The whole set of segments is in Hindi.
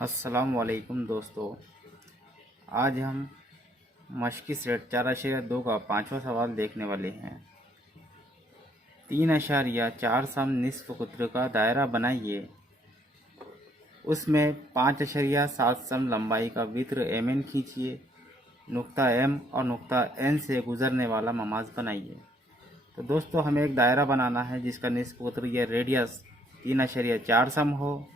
अस्सलाम वालेकुम दोस्तों। आज हम मशकी सेट 4.2 का पांचवा सवाल देखने वाले हैं। 3.4 सम निस्फ कुत्र का दायरा बनाइए। उसमें 5.7 सम लंबाई का वृत्त एम खींचिए। नुक्ता एम और नुक्ता एन से गुजरने वाला ममाज बनाइए। तो दोस्तों, हमें एक दायरा बनाना है जिसका निस्फ कुत्र या रेडियस 3.4 सम हो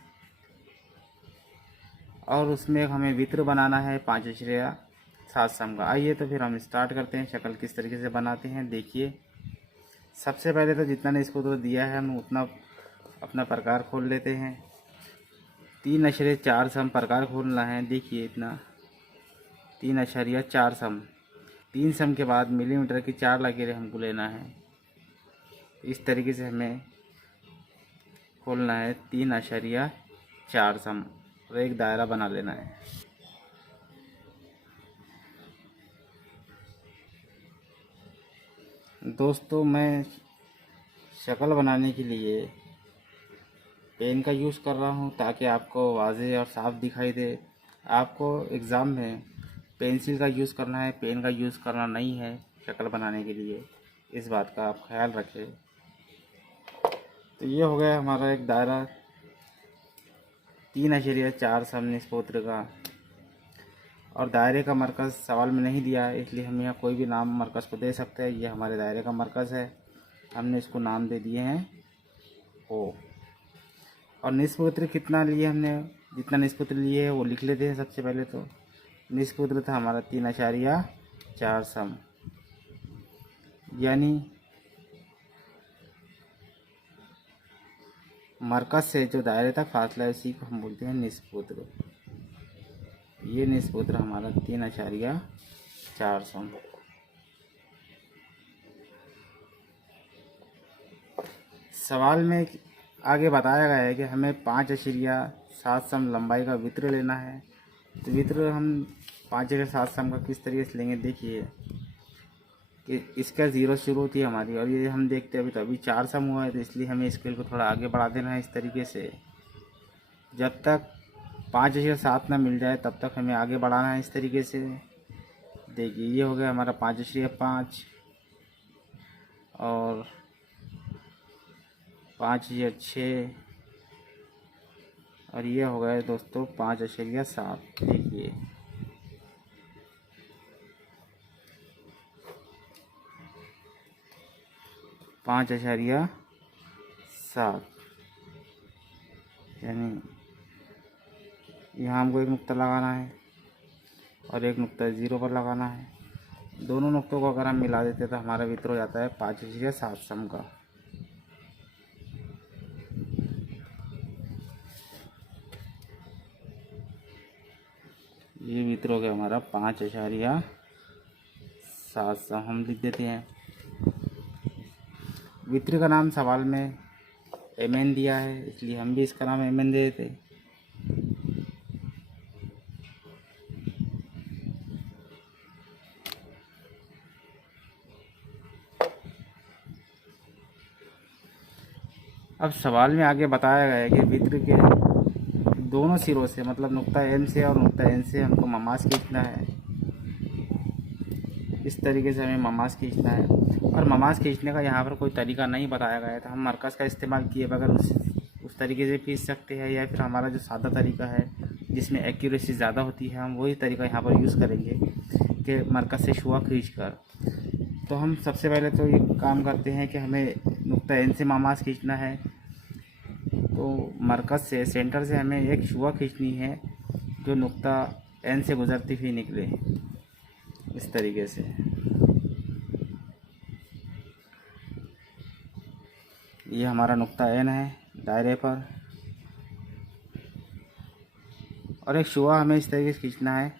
और उसमें हमें वृत्त बनाना है 5.7 सम का। आइए तो फिर हम स्टार्ट करते हैं। शक्ल किस तरीके से बनाते हैं देखिए। सबसे पहले तो जितना ने इसको तो दिया है हम उतना अपना प्रकार खोल लेते हैं। 3.4 सम प्रकार खोलना है। देखिए इतना 3.4 सम, 3 सम के बाद मिलीमीटर की 4 लकीरें हमको लेना है। इस तरीके से हमें खोलना है 3.4 सम और एक दायरा बना लेना है। दोस्तों, मैं शक्ल बनाने के लिए पेन का यूज़ कर रहा हूँ ताकि आपको वाज़ेह और साफ दिखाई दे। आपको एग्ज़ाम में पेंसिल का यूज़ करना है, पेन का यूज़ करना नहीं है शक्ल बनाने के लिए। इस बात का आप ख्याल रखें। तो ये हो गया हमारा एक दायरा 3.4 सम निस्फ कुत्र का। और दायरे का मरकज़ सवाल में नहीं दिया है, इसलिए हम यहाँ कोई भी नाम मरकज़ को दे सकते हैं। ये हमारे दायरे का मरकज़ है, हमने इसको नाम दे दिए हैं ओ। और निस्फ कुत्र कितना लिए हमने, जितना निस्फ कुत्र लिए है वो लिख लेते हैं। सबसे पहले तो निस्फ कुत्र था हमारा 3.4 सम, यानी मरकज़ से जो दायरे तक फासला है उसी को हम बोलते हैं निस्फ कुत्र। ये निस्फ कुत्र हमारा 3.4 सम। सवाल में आगे बताया गया है कि हमें 5.7 सम लंबाई का वृत्त लेना है। तो वृत्त हम 5.7 सम का किस तरीके से लेंगे। देखिए कि इसका ज़ीरो शुरू होती है हमारी, और ये हम देखते हैं अभी 4 सम हुआ है, तो इसलिए हमें स्केल को थोड़ा आगे बढ़ा देना है इस तरीके से। जब तक 5.7 ना मिल जाए तब तक हमें आगे बढ़ाना है इस तरीके से। देखिए ये हो गया हमारा 5.5 और 5.6 और ये हो गया दोस्तों 5.7। देखिए पाँच 5.7, यानी यहाँ हमको एक नुक्ता लगाना है और एक नुक्ता ज़ीरो पर लगाना है। दोनों नुक्तों को अगर हम मिला देते तो हमारा वृत्त हो जाता है 5.7 सम का। ये वृत्त हो गया हमारा 5.7 सम। हम लिख देते हैं। वृत्त का नाम सवाल में एम एन दिया है, इसलिए हम भी इसका नाम एम एन दे देते। अब सवाल में आगे बताया गया है कि वृत्त के दोनों सिरों से, मतलब नुक्ता एम से और नुक्ता एन से हमको ममाज खींचना है। इस तरीके से हमें ममाज खींचना है। और ममाज खींचने का यहाँ पर कोई तरीका नहीं बताया गया है, तो हम मरकज़ का इस्तेमाल किए बगैर उस तरीके से खींच सकते हैं, या फिर हमारा जो सादा तरीका है जिसमें एक्यूरेसी ज़्यादा होती है, हम वही तरीका यहाँ पर यूज़ करेंगे कि मरकज़ से शुआ खींच कर। तो हम सबसे पहले तो ये काम करते हैं कि हमें नुक्ता एन से ममाज खींचना है। तो मरकज़ से, सेंटर से हमें एक शुआ खींचनी है जो नुक्ता एन से गुजरती हुई निकले, इस तरीके से। ये हमारा नुक्ता एन है दायरे पर, और एक शुआ हमें इस तरीके से खींचना है।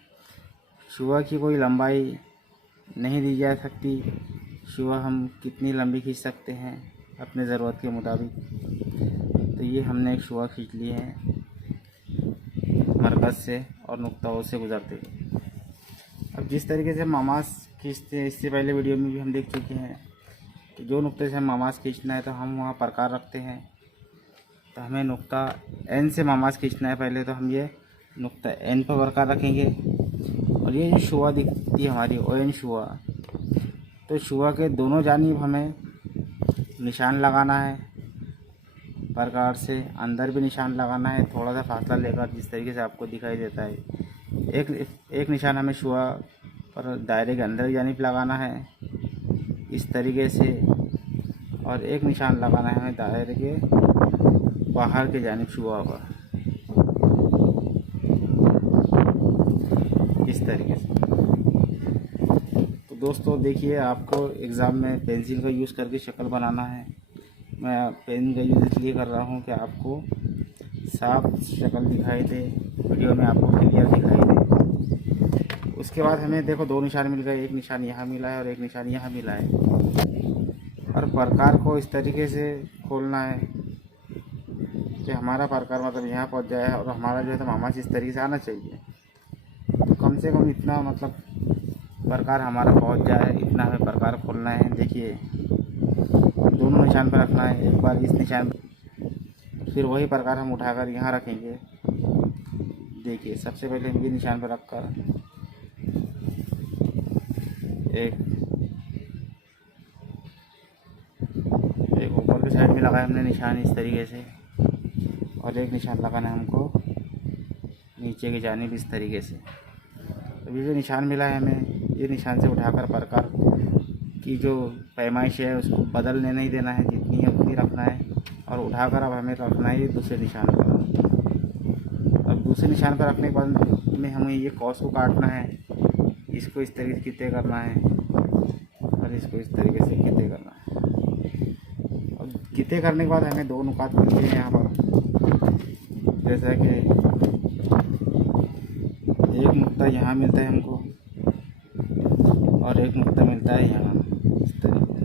शुआ की कोई लंबाई नहीं दी जा सकती। शुआ हम कितनी लंबी खींच सकते हैं अपने ज़रूरत के मुताबिक। तो ये हमने एक शुआ खींच ली है मरकज़ से और नुक्ता ओ से गुजरते हुए। अब जिस तरीके से हम ममाज खींचते हैं, इससे पहले वीडियो में भी हम देख चुके हैं कि जो नुक्ते से हम ममाज खींचना है तो हम वहाँ प्रकार रखते हैं। तो हमें नुक्ता एन से ममाज खींचना है। पहले तो हम ये नुक्ता एन पर बरकरार रखेंगे। और ये जो शुआ दिखती है हमारी ओ एन शुआ, तो शुआ के दोनों जानिब हमें निशान लगाना है प्रकार से, अंदर भी निशान लगाना है थोड़ा सा फासला लेकर, जिस तरीके से आपको दिखाई देता है। एक निशान हमें शुआ पर दायरे के अंदर की जानिब लगाना है इस तरीके से, और एक निशान लगाना है हमें दायरे के बाहर के जानिब शुआ पर इस तरीके से। तो दोस्तों देखिए, आपको एग्ज़ाम में पेंसिल का यूज़ करके शक्ल बनाना है। मैं पेन का यूज़ इसलिए कर रहा हूँ कि आपको साफ शक्ल दिखाई दे, वीडियो में आपको क्लियर दिखाई दे। उसके बाद हमें देखो दो निशान मिल गए, एक निशान यहाँ मिला है और एक निशान यहाँ मिला है। और प्रकार को इस तरीके से खोलना है कि हमारा प्रकार मतलब यहाँ पहुँच जाए और हमारा जो है तो मामाच इस तरीके से आना चाहिए। तो कम से कम इतना मतलब प्रकार हमारा पहुँच जाए, इतना हमें प्रकार खोलना है। देखिए दोनों निशान पर रखना है, एक बार इस निशान पर, फिर वही प्रकार हम उठाकर यहाँ रखेंगे। देखिए सबसे पहले हम ये निशान पर रखकर एक ऊपर की साइड में लगाया हमने निशान इस तरीके से, और एक निशान लगाना है हमको नीचे की जानिब इस तरीके से। अभी जो निशान मिला है हमें, ये निशान से उठाकर प्रकार की जो पैमाइश है उसको बदलने नहीं देना है, जितनी है उतनी रखना है। और उठाकर अब हमें रखना है ये दूसरे निशान पर। अब दूसरे निशान पर रखने के बाद में हमें ये कॉस को काटना है, इसको इस तरीके से किते करना है और इसको इस तरीके से किते करना है। अब किते करने के बाद हमें दो नुकात मिलते हैं यहाँ पर, जैसा कि एक नुक्ता यहाँ मिलता है हमको और एक नुक्ता मिलता है यहाँ इस तरीके।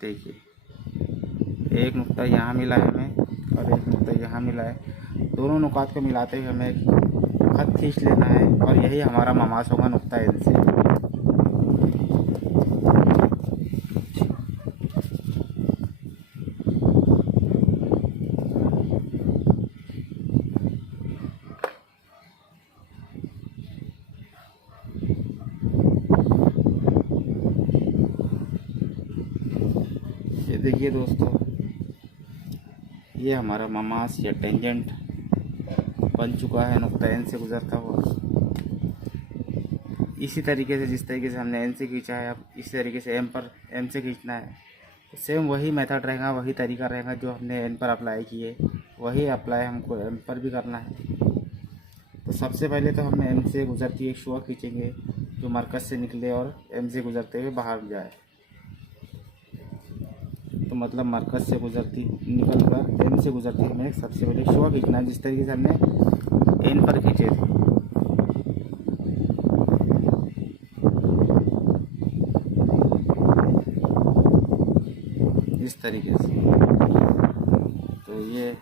देखिए एक नुक्ता यहाँ मिला है हमें और एक नुक्ता यहाँ मिला है। दोनों नुकात को मिलाते हुए हमें एक खत खींच लेना है और यही हमारा ममास होगा नुक्ता एन से। ये देखिए दोस्तों, ये हमारा ममास या टेंजेंट बन चुका है नुक्ता एन से गुजरता हुआ। इसी तरीके से जिस तरीके से हमने एन से खींचा है, अब इसी तरीके से एम से खींचना है। तो सेम वही मेथड रहेगा, वही तरीका रहेगा जो हमने एन पर अप्लाई किए, वही अप्लाई हमको एम पर भी करना है। तो सबसे पहले तो हमने एम से गुजरती एक शुआ खींचेंगे जो मरकज़ से निकले और एम से गुजरते हुए बाहर जाए। तो मतलब मरकज़ से गुजरती निकल कर एम से गुजरती हमें सबसे पहले शुआ खींचना है, जिस तरीके से हमने एन पर खींचे थे। इस तरीके से। तो ये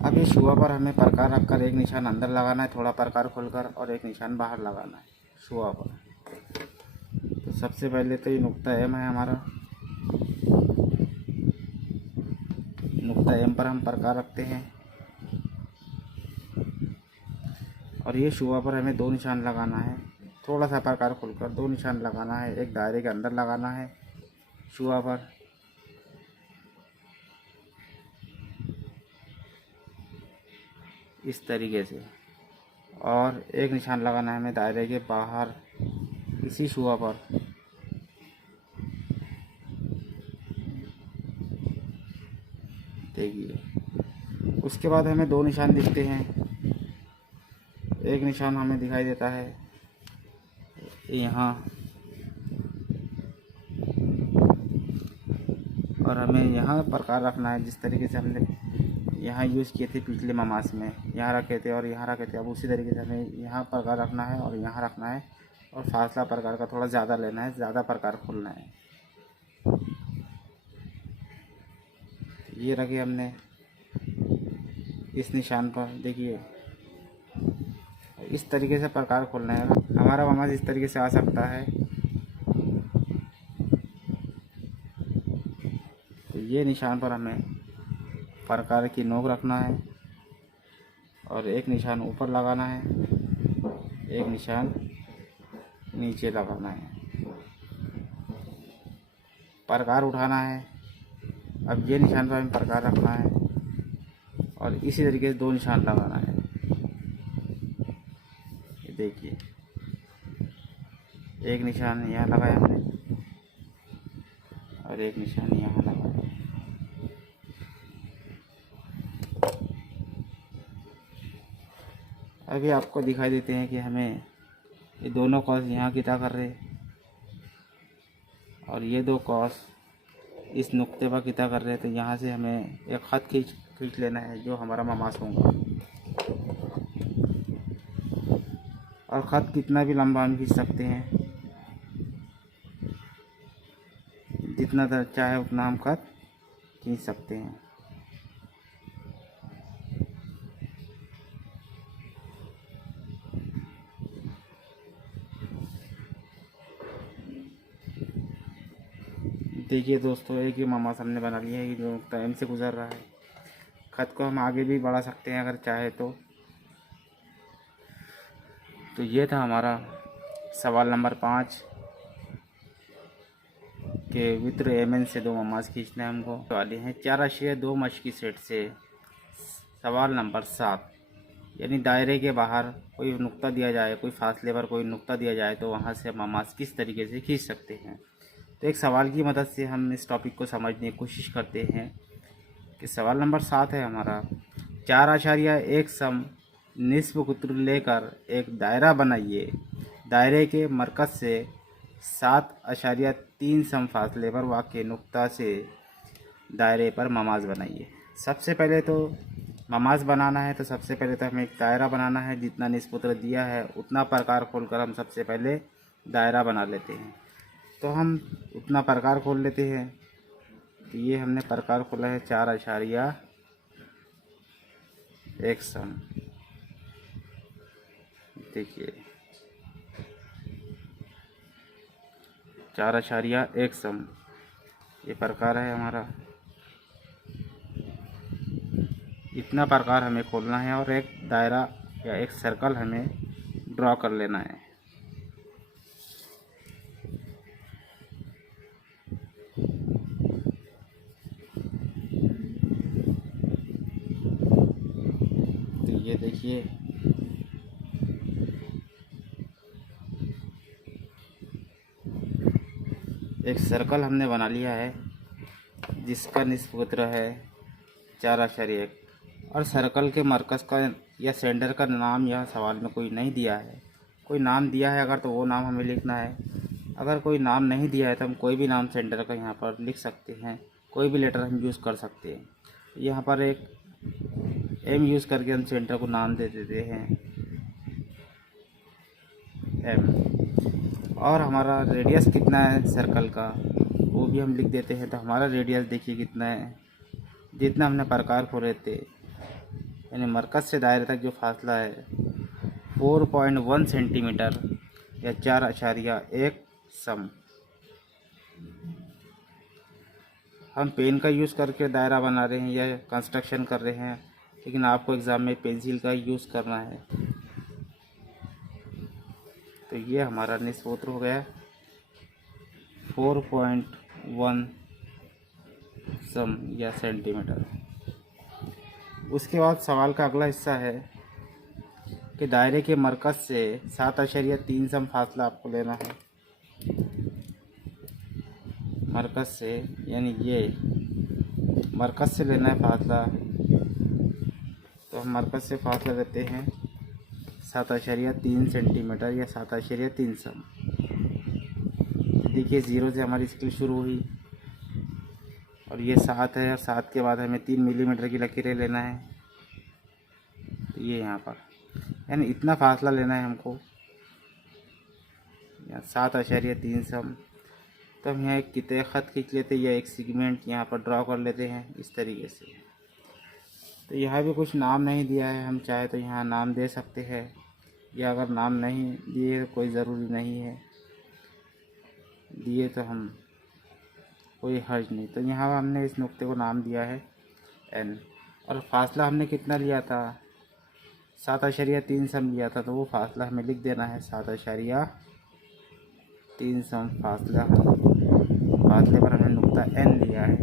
अब ये शुआ पर हमें प्रकार रखकर एक निशान अंदर लगाना है थोड़ा प्रकार खोलकर, और एक निशान बाहर लगाना है शुआ पर। तो सबसे पहले तो ये नुक्ता एम है हमारा, नुक्ता एम पर हम प्रकार रखते हैं और ये शुआ पर हमें दो निशान लगाना है, थोड़ा सा प्रकार खोलकर दो निशान लगाना है। एक दायरे के अंदर लगाना है शुआ पर, इस तरीके से, और एक निशान लगाना है हमें दायरे के बाहर इसी शुआ पर। देखिए उसके बाद हमें दो निशान दिखते हैं। एक निशान हमें दिखाई देता है यहाँ, और हमें यहाँ प्रकार रखना है जिस तरीके से हमने यहाँ यूज़ किए थे पिछले ममास में, यहाँ रखे थे और यहाँ रखे थे। अब उसी तरीके से हमें यहाँ प्रकार रखना है और यहाँ रखना है, और फासला प्रकार का थोड़ा ज़्यादा लेना है, ज़्यादा प्रकार खोलना है। ये रखे हमने इस निशान पर। देखिए इस तरीके से प्रकार खोलना है, हमारा ममास इस तरीके से आ सकता है। तो ये निशान पर हमें प्रकार की नोक रखना है और एक निशान ऊपर लगाना है, एक निशान नीचे लगाना है। प्रकार उठाना है। अब ये निशान पर हमें प्रकार रखना है और इसी तरीके से 2 निशान लगाना है। ये देखिए, एक निशान यहाँ लगाया हमने और एक निशान यहाँ लगाया। अभी आपको दिखाई देते हैं कि हमें ये दोनों कॉस यहाँ कितना कर रहे और ये 2 कॉस इस नुक्ते पर कितना कर रहे। तो यहाँ से हमें एक ख़त खींच लेना है जो हमारा ममास होगा। और ख़त कितना भी लंबा हम खींच सकते हैं, जितना चाहे उतना हम ख़त खींच सकते हैं। देखिए दोस्तों, एक ही ममास हमने बना लिया है जो टाइम से गुजर रहा है। ख़त को हम आगे भी बढ़ा सकते हैं अगर चाहे तो। ये था हमारा सवाल नंबर 5 के वित्र एमएन से 2 ममास खींचने हमको वाले हैं। 4/2 मश की सेट से सवाल नंबर 7, यानी दायरे के बाहर कोई नुक्ता दिया जाए, कोई फासले पर कोई नुक्ता दिया जाए तो वहाँ से ममास किस तरीके से खींच सकते हैं। तो एक सवाल की मदद से हम इस टॉपिक को समझने की कोशिश करते हैं कि सवाल नंबर 7 है हमारा, 4/1 सम निस्फ कुत्र लेकर एक दायरा बनाइए। दायरे के मरकज़ से 7/3 सम फासले पर वाक़ नुक्ता से दायरे पर ममास बनाइए। सबसे पहले तो ममास बनाना है तो सबसे पहले तो हमें एक दायरा बनाना है। जितना निस्फ कुत्र दिया है उतना प्रकार खोलकर हम सबसे पहले दायरा बना लेते हैं। तो हम उतना प्रकार खोल लेते हैं। तो ये हमने प्रकार खोला है 4/1 सम। देखिए 4/1 सम ये प्रकार है हमारा। इतना प्रकार हमें खोलना है और एक दायरा या एक सर्कल हमें ड्रॉ कर लेना है। तो ये देखिए एक सर्कल हमने बना लिया है जिसका निस्फ कुत्र है 4/1 और सर्कल के मरकज़ का या सेंटर का नाम यह सवाल में कोई नहीं दिया है। कोई नाम दिया है अगर तो वो नाम हमें लिखना है। अगर कोई नाम नहीं दिया है तो हम कोई भी नाम सेंटर का यहाँ पर लिख सकते हैं। कोई भी लेटर हम यूज़ कर सकते हैं। यहाँ पर एक एम यूज़ करके हम सेंटर को नाम दे देते हैं एम। और हमारा रेडियस कितना है सर्कल का वो भी हम लिख देते हैं। तो हमारा रेडियस देखिए कितना है, जितना हमने प्रकार खोले थे, यानी मरकज़ से दायरे तक जो फासला है 4.1 सेंटीमीटर या 4/1 सम। हम पेन का यूज़ करके दायरा बना रहे हैं या कंस्ट्रक्शन कर रहे हैं, लेकिन आपको एग्ज़ाम में पेंसिल का यूज़ करना है। तो ये हमारा निस्फ सूत्र हो गया 4.1 सम या सेंटीमीटर। उसके बाद सवाल का अगला हिस्सा है कि दायरे के मरकज़ से 7/3 सम फासला आपको लेना है। मरकज़ से यानी ये मरकज़ से लेना है फासला। तो हम मरकज़ से फासला लेते हैं 7/3 सेंटीमीटर या 7/3 सम। देखिए 0 से हमारी स्केल शुरू हुई और ये 7 है और 7 के बाद हमें 3 मिलीमीटर की लकीरें लेना है। तो ये यहाँ पर यानी इतना फासला लेना है हमको, 7/3 सम। तो हम यहाँ एक कितने ख़त खींच लेते हैं या एक सेगमेंट यहाँ पर ड्रॉ कर लेते हैं इस तरीके से। तो यहाँ भी कुछ नाम नहीं दिया है, हम चाहे तो यहाँ नाम दे सकते हैं या अगर नाम नहीं दिए तो कोई ज़रूरी नहीं है, दिए तो हम कोई हर्ज नहीं। तो यहाँ हमने इस नुक्ते को नाम दिया है एन। और फासला हमने कितना लिया था, 7.3 सम लिया था, तो वो फासला हमें लिख देना है 7.3 सम फासला। फासले पर हमने नुक्ता एन लिया है।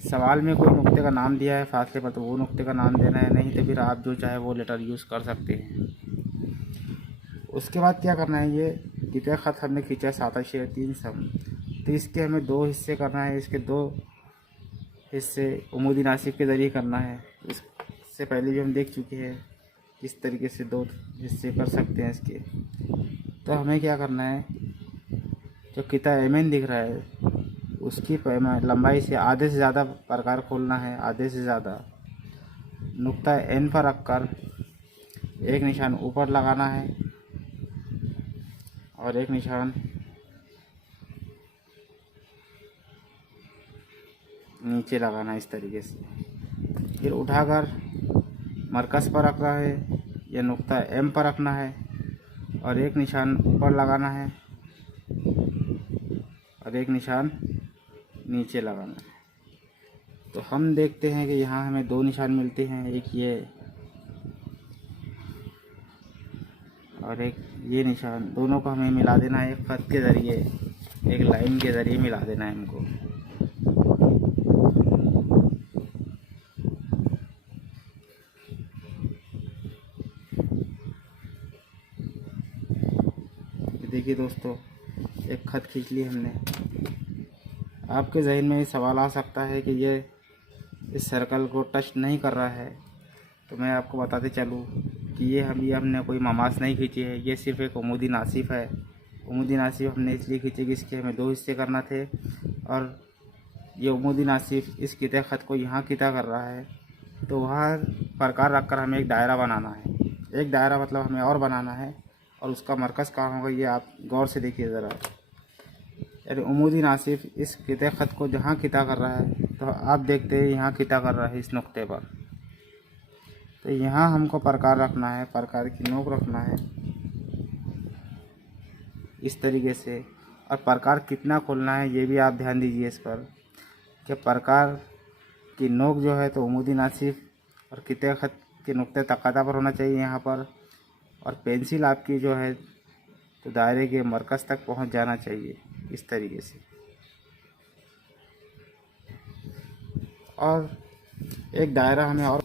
सवाल में कोई नुक्ते का नाम दिया है फासले पर, तो वो नुक्ते का नाम देना है, नहीं तो फिर आप जो चाहे वो लेटर यूज़ कर सकते हैं। उसके बाद क्या करना है, ये कितने ख़त हमने खींचा 7.3 सम, तो इसके हमें 2 हिस्से करना है। इसके 2 हिस्से उमूदी नासिब के ज़रिए करना है। इससे पहले भी हम देख चुके हैं किस तरीके से 2 हिस्से कर सकते हैं इसके। तो हमें क्या करना है, जो किता एम दिख रहा है उसकी लंबाई से आधे से ज़्यादा प्रकार खोलना है। आधे से ज़्यादा नुक्ता एन पर रखकर एक निशान ऊपर लगाना है और एक निशान नीचे लगाना है इस तरीके से। फिर उठाकर मरकज़ पर रखना है या नुक्ता एम पर रखना है और एक निशान ऊपर लगाना है और एक निशान नीचे लगाना है। तो हम देखते हैं कि यहाँ हमें 2 निशान मिलते हैं, एक ये और एक ये निशान। दोनों को हमें मिला देना है एक ख़त के ज़रिए, एक लाइन के ज़रिए मिला देना है हमको। देखिए दोस्तों, एक ख़त खींच ली हमने। आपके जहन में ये सवाल आ सकता है कि ये इस सर्कल को टच नहीं कर रहा है, तो मैं आपको बताते चलूँ कि ये हमने कोई ममास नहीं खींची है, ये सिर्फ़ एक उमूदी नासिफ है। उमूदी नासिफ हमने इसलिए खींची कि इसके हमें 2 हिस्से करना थे और ये उमूदी नासिफ इस किते ख़त को यहाँ किता कर रहा है, तो वहाँ प्रकार रख कर हमें एक दायरा बनाना है। एक दायरा मतलब हमें और बनाना है और उसका मरकज़ कहाँ होगा ये आप गौर से देखिए ज़रा। यानी उमूदी नासिफ इस किते ख़त को जहाँ किता कर रहा है, तो आप देखते हैं यहाँ किता कर रहा है इस नुक्ते पर, तो यहाँ हमको प्रकार रखना है, प्रकार की नोक रखना है इस तरीके से। और प्रकार कितना खोलना है ये भी आप ध्यान दीजिए इस पर, कि प्रकार की नोक जो है तो उमूदी नासिफ और किते ख़त के नुक्ते तकादा पर होना चाहिए यहाँ पर, और पेंसिल आपकी जो है तो दायरे के मरकज़ तक पहुँच जाना चाहिए इस तरीके से। और एक दायरा हमें और,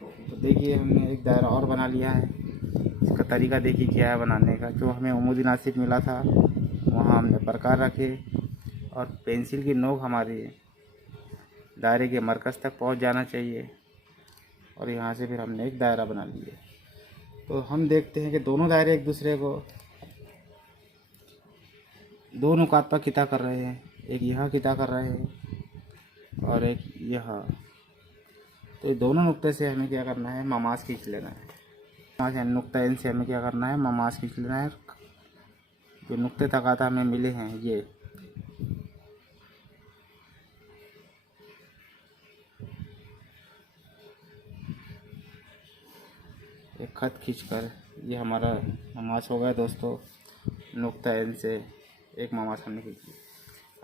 तो देखिए हमने एक दायरा और बना लिया है। इसका तरीका देखिए क्या है बनाने का। जो हमें उमूदी नासिब मिला था वहाँ हमने प्रकार रखे और पेंसिल की नोक हमारी दायरे के मरकज़ तक पहुँच जाना चाहिए और यहाँ से फिर हमने एक दायरा बना लिया। तो हम देखते हैं कि दोनों दायरे एक दूसरे को 2 नुकात पर किता कर रहे हैं, एक यहाँ किता कर रहे हैं और एक यहाँ। तो दोनों नुक्ते से हमें क्या करना है, ममास खींच लेना है। नुक्ता एन से हमें क्या करना है, ममास खींच लेना है। जो नुक्ते तकाता हमें मिले हैं ये, एक ख़त खींचकर ये हमारा ममास हो गया दोस्तों। नुक्ता एन से एक ममास हमने खींच लिया।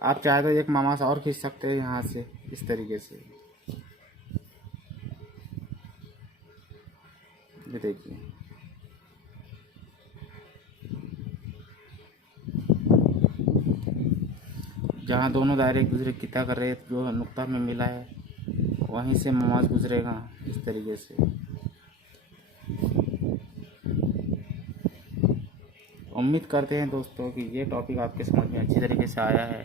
आप चाहे तो एक ममास और खींच सकते हैं यहाँ से इस तरीके से। ये देखिए, जहाँ दोनों दायरे एक दूसरे किता कर रहे हैं, जो नुक्ता हमें मिला है वहीं से ममास गुजरेगा इस तरीके से। उम्मीद करते हैं दोस्तों कि ये टॉपिक आपके समझ में अच्छी तरीके से आया है।